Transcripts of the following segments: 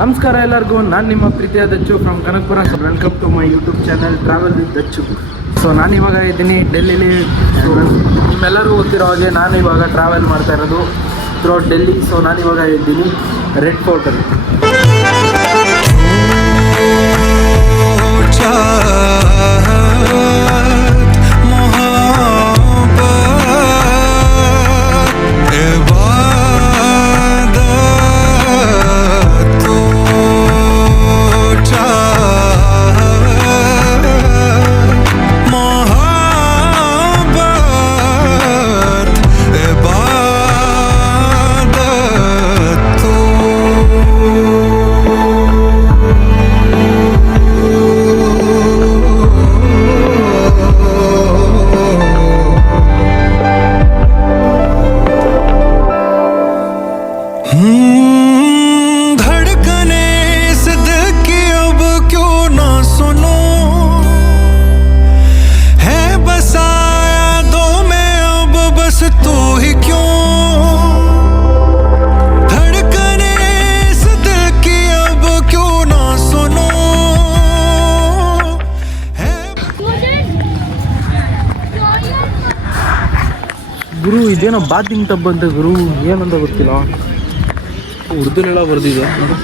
ನಮಸ್ಕಾರ ಎಲ್ಲರಿಗೂ, ನಾನು ನಿಮ್ಮ ಪ್ರೀತಿಯ Dachchu from Kanakapura. Welcome to my YouTube channel travel with Dachchu. So ನಾನಿವಾಗ ಇದ್ದೀನಿ ಡೆಲ್ಲಿಲಿ. ನಿಮ್ಮೆಲ್ಲರೂ ಗೊತ್ತಿರೋ ಹಾಗೆ ನಾನು ಇವಾಗ ಟ್ರಾವೆಲ್ ಮಾಡ್ತಾ ಇರೋದು ಥ್ರೂಔಟ್ ಡೆಲ್ಲಿ. ಸೊ ನಾನಿವಾಗ ಇದ್ದೀನಿ ರೆಡ್ ಫೋರ್ಟಲ್ಲಿ. ಗುರು ಇದೇನೋ ಬಾತಿಂಗ್ ಟಬ್ ಅಂತ ಗುರು, ಏನಂತ ಗೊತ್ತಿಲ್ಲ. ಉರ್ದುಲೆಲ್ಲ ಬರ್ದಿದೆ ನೋಡು.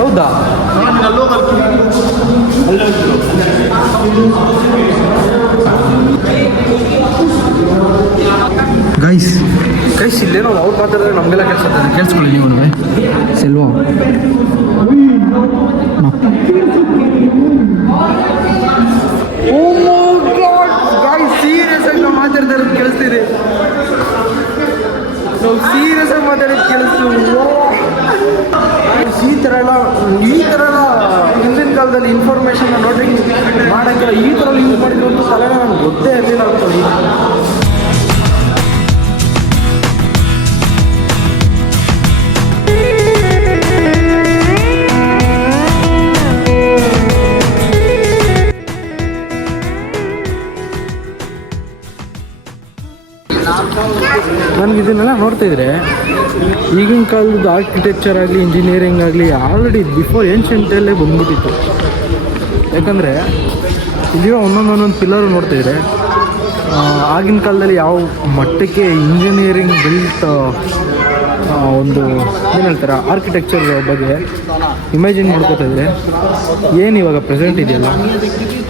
ಹೌದಾ? ಗೈಸ್ ಇಲ್ಲೇನೋ ಅವ್ರು ಮಾತಾಡಿದ್ರೆ ನಮಗೆಲ್ಲ ಕೇಳಿಸ್ಕೊಳ್ಳಿ ನೀವು. ಸೆಲ್ವಾ ಸೀರಿಯಸ್ ಆಗಿ ನಾವು ಮಾತಾಡ್ತಾ ಇರೋದು ಕೇಳಿಸ್ತೀರಿ. ನಾವು ಸೀರಿಯಸ್ ಆಗಿ ಮಾತಾಡೋದು ಕೇಳಿಸ್ತೀವಿ. ಈ ಥರ ಎಲ್ಲ ಹಿಂದಿನ ಕಾಲದಲ್ಲಿ ಇನ್ಫಾರ್ಮೇಷನ್ ನೋಡಿ ಮಾಡೋಕ್ಕೆಲ್ಲ ಈ ಥರ ಯೂಸ್ ಮಾಡಿದ್ರು ಅಂತ ತಲೆನ ನನಗೆ ಗೊತ್ತೇ ಇರಲಿಲ್ಲ ಅಂದ್ಕೊಳ್ಳಿ. ನನಗೆ ಇದನ್ನೆಲ್ಲ ನೋಡ್ತಾಯಿದ್ರೆ ಈಗಿನ ಕಾಲದ ಆರ್ಕಿಟೆಕ್ಚರ್ ಆಗಲಿ ಇಂಜಿನಿಯರಿಂಗ್ ಆಗಲಿ ಆಲ್ರೆಡಿ ಬಿಫೋರ್ ಏನ್ಷಿಯಂಟಲ್ಲೇ ಬಂದ್ಬಿಟ್ಟಿತ್ತು. ಯಾಕಂದರೆ ಇದೀಗ ಒಂದೊಂದು ಪಿಲ್ಲರು ನೋಡ್ತಾಯಿದ್ರೆ ಆಗಿನ ಕಾಲದಲ್ಲಿ ಯಾವ ಮಟ್ಟಕ್ಕೆ ಇಂಜಿನಿಯರಿಂಗ್ ಬಿಲ್ಟ್ ಒಂದು ಏನು ಹೇಳ್ತಾರೆ ಆರ್ಕಿಟೆಕ್ಚರ್ ಬಗ್ಗೆ ಇಮ್ಯಾಜಿನ್ ಮಾಡ್ಕೋತಾಯಿದ್ರೆ ಏನು ಇವಾಗ ಪ್ರೆಸೆಂಟ್ ಇದೆಯಲ್ಲ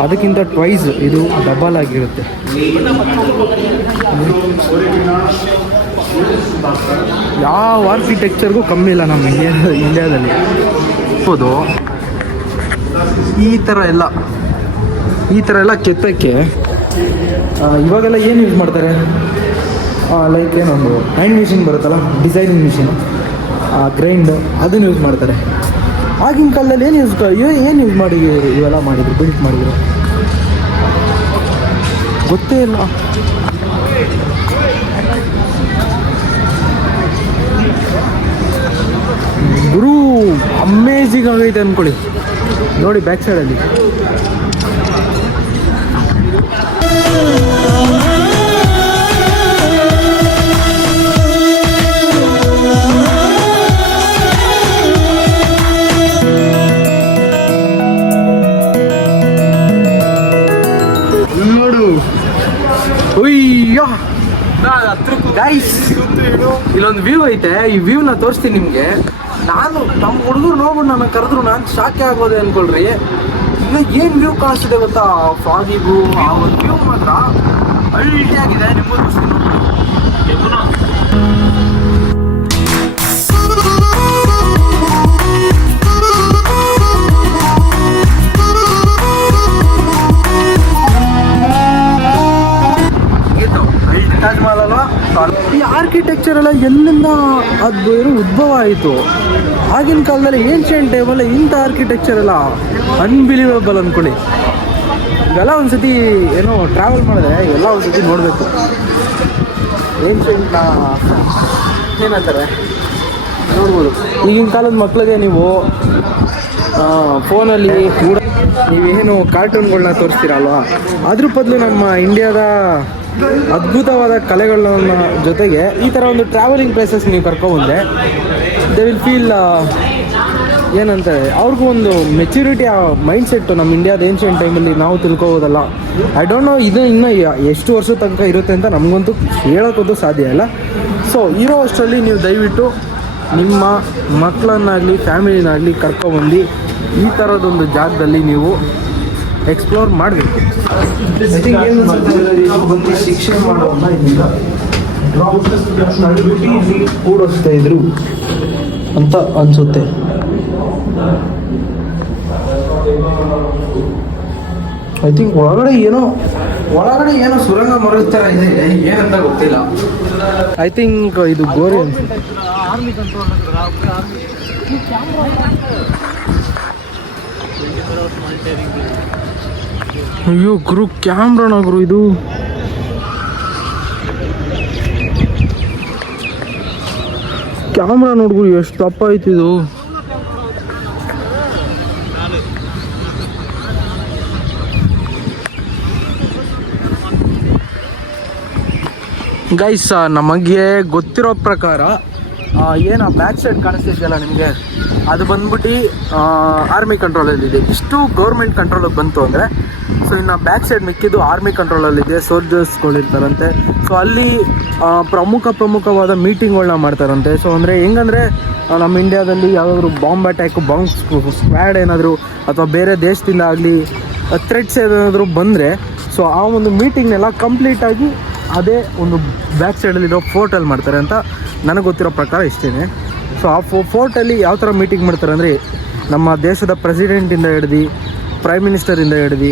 ಅದಕ್ಕಿಂತ ಟ್ವೈಸ್ ಇದು ಡಬಲ್ ಆಗಿರುತ್ತೆ. ಯಾವ ಆರ್ಕಿಟೆಕ್ಚರ್ಗೂ ಕಮ್ಮಿ ಇಲ್ಲ ನಮ್ಮ ಇಂಡಿಯಾದಲ್ಲಿ. ಹೌದು, ಈ ಥರ ಎಲ್ಲ ಕೆತ್ತಕ್ಕೆ ಇವಾಗೆಲ್ಲ ಏನು ಯೂಸ್ ಮಾಡ್ತಾರೆ, ಲೈಕ್ ಏನೊಂದು ಹ್ಯಾಂಡ್ ಮಿಷಿನ್ ಬರುತ್ತಲ್ಲ, ಡಿಸೈನಿಂಗ್ ಮಿಷಿನ್, ಗ್ರೈಂಡ್, ಅದನ್ನು ಯೂಸ್ ಮಾಡ್ತಾರೆ. ಆಗಿನ ಕಾಲದಲ್ಲಿ ಏನು ಯೂಸ್ ಮಾಡಿ ಇವೆಲ್ಲ ಮಾಡಿದ್ರು, ಬಿಲ್ಟ್ ಮಾಡಿದ್ರು ಗೊತ್ತೇ ಇಲ್ಲ. ಗುರು ಅಮೇಜಿಂಗ್ ಆಗೈತೆ ಅಂದ್ಕೊಳ್ಳಿ. ನೋಡಿ ಬ್ಯಾಕ್ ಸೈಡಲ್ಲಿ ನೋಡು. ಗೈಸ್ ಇಲ್ಲೊಂದು ವ್ಯೂ ಐತೆ, ಈ ವ್ಯೂನ ತೋರಿಸ್ತೀನಿ ನಿಮಗೆ. ನಾನು ನಮ್ಮ ಹುಡುಗರು ನೋಡ್ಬಿಟ್ಟು ನನಗೆ ಕರೆದ್ರು ನಾನು ಶಾಕೆ ಆಗೋದೆ ಅಂದ್ಕೊಳ್ರಿ. ಈಗ ಏನು ವ್ಯೂ ಕಾಣಿಸ್ತಿದೆ ಗೊತ್ತಾ, ಫಾಗಿ ವ್ಯೂ. ಆ ಒಂದು ವ್ಯೂ ಮಾತ್ರ ಅಲ್ಟಿ ಆಗಿದೆ. ನಿಮಗೂ ತೋರಿಸ್ತೀನಿ ನೋಡಿ. ತಾಜ್ ಮಹಲ್ ಅಲ್ವಾ? ಈ ಆರ್ಕಿಟೆಕ್ಚರ್ ಇದೆಲ್ಲ ಎಲ್ಲಿಂದ ಅದು ಏನು ಉದ್ಭವ ಆಯಿತು. ಆಗಿನ ಕಾಲದಲ್ಲಿ ಏನ್ಷಿಯಂಟ್ ಟೈಮಲ್ಲಿ ಇಂಥ ಆರ್ಕಿಟೆಕ್ಚರ್ ಎಲ್ಲ ಅನ್ಬಿಲೀವಬಲ್ ಅಂದ್ಕೊಳ್ಳಿ. ಇದೆಲ್ಲ ಒಂದ್ಸತಿ ಏನೋ ಟ್ರಾವೆಲ್ ಮಾಡಿದ್ರೆ ಎಲ್ಲ ಒಂದ್ಸತಿ ನೋಡಬೇಕು. ಏನ್ಷಿಯಂಟ್ ಏನಂತಾರೆ ನೋಡ್ಬೋದು. ಈಗಿನ ಕಾಲದ ಮಕ್ಕಳಿಗೆ ನೀವು ಫೋನಲ್ಲಿ ಕೂಡ ನೀವೇನು ಕಾರ್ಟೂನ್ಗಳನ್ನ ತೋರಿಸ್ತೀರಲ್ವ, ಅದ್ರ ಬದಲು ನಮ್ಮ ಇಂಡಿಯಾದ ಅದ್ಭುತವಾದ ಕಲೆಗಳ ಜೊತೆಗೆ ಈ ಥರ ಒಂದು ಟ್ರಾವೆಲಿಂಗ್ ಪ್ಲೇಸಸ್ ನೀವು ಕರ್ಕೊಬಂದ್ರೆ ದೇ ವಿಲ್ ಫೀಲ್ ಏನಂತಾರೆ, ಅವ್ರಿಗೂ ಒಂದು ಮೆಚ್ಯೂರಿಟಿ ಮೈಂಡ್ ಸೆಟ್ಟು ನಮ್ಮ ಇಂಡಿಯಾದ ಏನ್ಷಿಯಂಟ್ ಟೈಮಲ್ಲಿ ನಾವು ತಿಳ್ಕೊಬೋದಲ್ಲ. ಐ ಡೋಂಟ್ ನೋ ಇದು ಇನ್ನೂ ಎಷ್ಟು ವರ್ಷದ ತನಕ ಇರುತ್ತೆ ಅಂತ ನಮಗಂತೂ ಹೇಳೋಕ್ಕಂತೂ ಸಾಧ್ಯ ಇಲ್ಲ. ಸೊ ಇರೋ ಅಷ್ಟರಲ್ಲಿ ನೀವು ದಯವಿಟ್ಟು ನಿಮ್ಮ ಮಕ್ಕಳನ್ನಾಗಲಿ ಫ್ಯಾಮಿಲಿನಾಗಲಿ ಕರ್ಕೊಬಂದು ಈ ಥರದೊಂದು ಜಾಗದಲ್ಲಿ ನೀವು ಎಕ್ಸ್ಪ್ಲೋರ್ ಮಾಡಬೇಕು. ಐ ಥಿಂಕ್ ಏನು ಬಂದು ಶಿಕ್ಷೆ ಮಾಡೋದನ್ನ ಇದೀಗ ಇಲ್ಲಿ ಕೂಡಿಸ್ತಾ ಇದ್ರು ಅಂತ ಅನಿಸುತ್ತೆ. ಐ ಥಿಂಕ್ ಒಳಗಡೆ ಏನೋ ಸುರಂಗ ಮರದ ಥರ ಇದೆ, ಏನಂತ ಗೊತ್ತಿಲ್ಲ. ಐ ಥಿಂಕ್ ಇದು ಗೋರಿ ಅನ್ಸುತ್ತೆ. ಅಯ್ಯೋ ಗುರು, ಕ್ಯಾಮ್ರಾನ ಗುರು ಇದು. ಕ್ಯಾಮ್ರಾ ನೋಡ್ಗು ಎಷ್ಟು ದಪ್ಪ ಐತಿ ಇದು. ಗೈಸ್, ನಮಗೆ ಗೊತ್ತಿರೋ ಪ್ರಕಾರ ಏನು ಬ್ಯಾಕ್ ಸೈಡ್ ಕಾಣಿಸ್ತಿದೆಯಲ್ಲ ನಿಮಗೆ, ಅದು ಬಂದ್ಬಿಟ್ಟು ಆರ್ಮಿ ಕಂಟ್ರೋಲಲ್ಲಿದೆ. ಇಷ್ಟು ಗೌರ್ಮೆಂಟ್ ಕಂಟ್ರೋಲಿಗೆ ಬಂತು ಅಂದರೆ, ಸೊ ಇನ್ನು ಬ್ಯಾಕ್ ಸೈಡ್ ಮಿಕ್ಕಿದ್ದು ಆರ್ಮಿ ಕಂಟ್ರೋಲಲ್ಲಿದೆ. ಸೋಲ್ಜರ್ಸ್ಗಳಿರ್ತಾರಂತೆ. ಸೊ ಅಲ್ಲಿ ಪ್ರಮುಖವಾದ ಮೀಟಿಂಗ್ಗಳನ್ನ ಮಾಡ್ತಾರಂತೆ. ಸೊ ಅಂದರೆ ಹೆಂಗಂದರೆ ನಮ್ಮ ಇಂಡಿಯಾದಲ್ಲಿ ಯಾವುದಾದ್ರು ಬಾಂಬ್ ಅಟ್ಯಾಕು, ಬಾಂಬ್ ಸ್ಕ್ವಾಡ್ ಏನಾದರೂ ಅಥವಾ ಬೇರೆ ದೇಶದಿಂದ ಆಗಲಿ ಥ್ರೆಟ್ಸ್ ಏನಾದರೂ ಬಂದರೆ, ಸೊ ಆ ಒಂದು ಮೀಟಿಂಗ್ನೆಲ್ಲ ಕಂಪ್ಲೀಟಾಗಿ ಅದೇ ಒಂದು ಬ್ಯಾಕ್ ಸೈಡಲ್ಲಿರೋ ಫೋರ್ಟಲ್ಲಿ ಮಾಡ್ತಾರೆ ಅಂತ ನನಗೆ ಗೊತ್ತಿರೋ ಪ್ರಕಾರ ಇಷ್ಟೇ. ಸೊ ಆ ಫೋರ್ಟಲ್ಲಿ ಯಾವ ಥರ ಮೀಟಿಂಗ್ ಮಾಡ್ತಾರೆ ಅಂದರೆ, ನಮ್ಮ ದೇಶದ ಪ್ರೆಸಿಡೆಂಟಿಂದ ಹಿಡ್ದು ಪ್ರೈಮ್ ಮಿನಿಸ್ಟರಿಂದ ಹಿಡ್ದು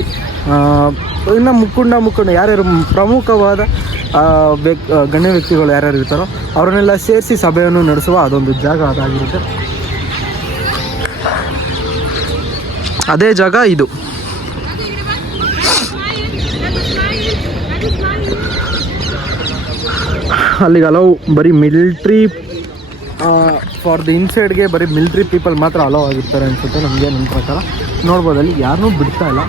ಇನ್ನು ಮುಖಂಡ ಯಾರ್ಯಾರು ಪ್ರಮುಖವಾದ ಗಣ್ಯ ವ್ಯಕ್ತಿಗಳು ಯಾರ್ಯಾರು ಇರ್ತಾರೋ ಅವ್ರನ್ನೆಲ್ಲ ಸೇರಿಸಿ ಸಭೆಯನ್ನು ನಡೆಸುವ ಅದೊಂದು ಜಾಗ ಅದಾಗಿರುತ್ತೆ. ಅದೇ ಜಾಗ ಇದು. ಅಲ್ಲಿಗೆ ಅಲೌ ಬರೀ ಮಿಲಿಟ್ರಿ ಫಾರ್ ದಿ ಇನ್ಸೈಡ್ಗೆ ಬರೀ ಮಿಲಿಟ್ರಿ ಪೀಪಲ್ ಮಾತ್ರ ಅಲೌ ಆಗಿರ್ತಾರೆ ಅನಿಸುತ್ತೆ ನಮಗೆ. ನನ್ನ ಪ್ರಕಾರ ನೋಡ್ಬೋದು ಅಲ್ಲಿ ಯಾರನ್ನೂ ಬಿಡ್ತಾ ಇಲ್ಲ.